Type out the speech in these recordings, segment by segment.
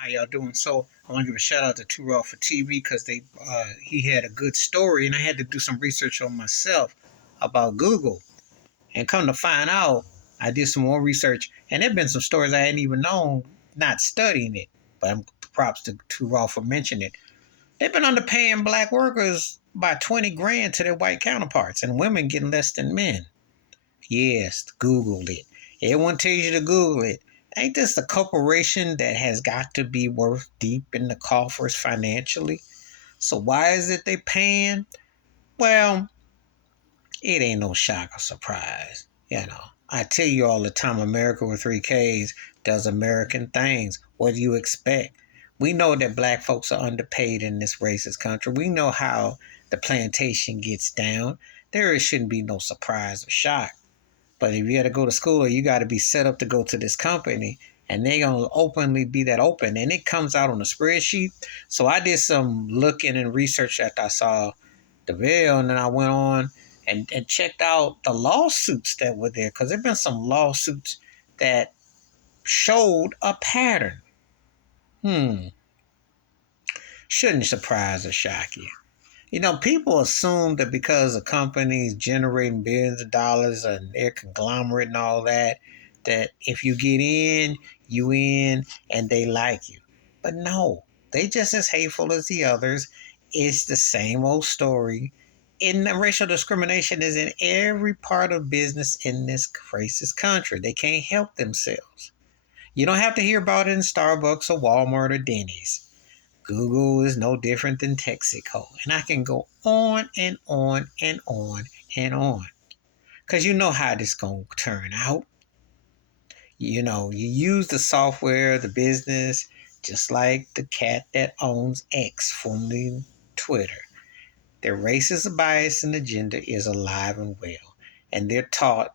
How y'all doing? So I want to give a shout out to Too Raw for TV because he had a good story, and I had to do some research on myself about Google. And come to find out, I did some more research, and there've been some stories I hadn't even known, not studying it. But I'm props to Too Raw for mentioning it. They've been underpaying black workers by 20 grand to their white counterparts, and women getting less than men. Yes, Googled it. Everyone tells you to Google it. Ain't this a corporation that has got to be worth deep in the coffers financially? So why is it they paying? Well, it ain't no shock or surprise. I tell you all the time, America with three Ks does American things. What do you expect? We know that black folks are underpaid in this racist country. We know how the plantation gets down. There shouldn't be no surprise or shock. But if you got to go to school or you got to be set up to go to this company, and they're going to openly be that open, and it comes out on a spreadsheet. So I did some looking and research after I saw the video, and then I went on and checked out the lawsuits that were there, because there have been some lawsuits that showed a pattern. Shouldn't surprise or shock you. People assume that because a company is generating billions of dollars and they're conglomerate and all that, that if you get in, you in, and they like you. But no, they just as hateful as the others. It's the same old story. And racial discrimination is in every part of business in this racist country. They can't help themselves. You don't have to hear about it in Starbucks or Walmart or Denny's. Google is no different than Texaco. And I can go on and on and on and on. Because you know how this going to turn out. You use the software, the business, just like the cat that owns X, formerly Twitter. Their racist bias and agenda is alive and well. And they're taught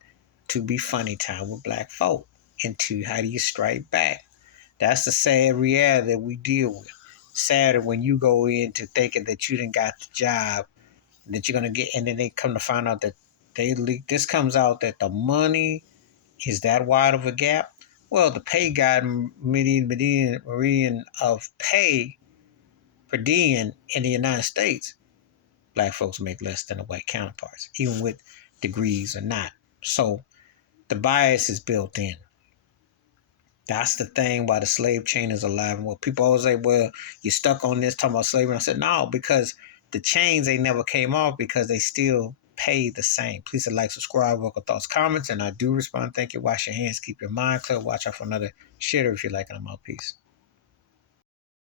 to be funny time with black folk. And how do you strike back? That's the sad reality that we deal with. Sadder when you go into thinking that you didn't got the job that you're gonna get, and then they come to find out that they leak. This comes out that the money is that wide of a gap. Well, the pay guide meridian of pay per diem in the United States, black folks make less than their white counterparts, even with degrees or not. So the bias is built in. That's the thing why the slave chain is alive. And what people always say, well, you're stuck on this talking about slavery. And I said, no, because the chains, they never came off because they still pay the same. Please like, subscribe, welcome thoughts, comments, and I do respond. Thank you. Wash your hands. Keep your mind clear. Watch out for another shitter if you like, and I'm out. Peace.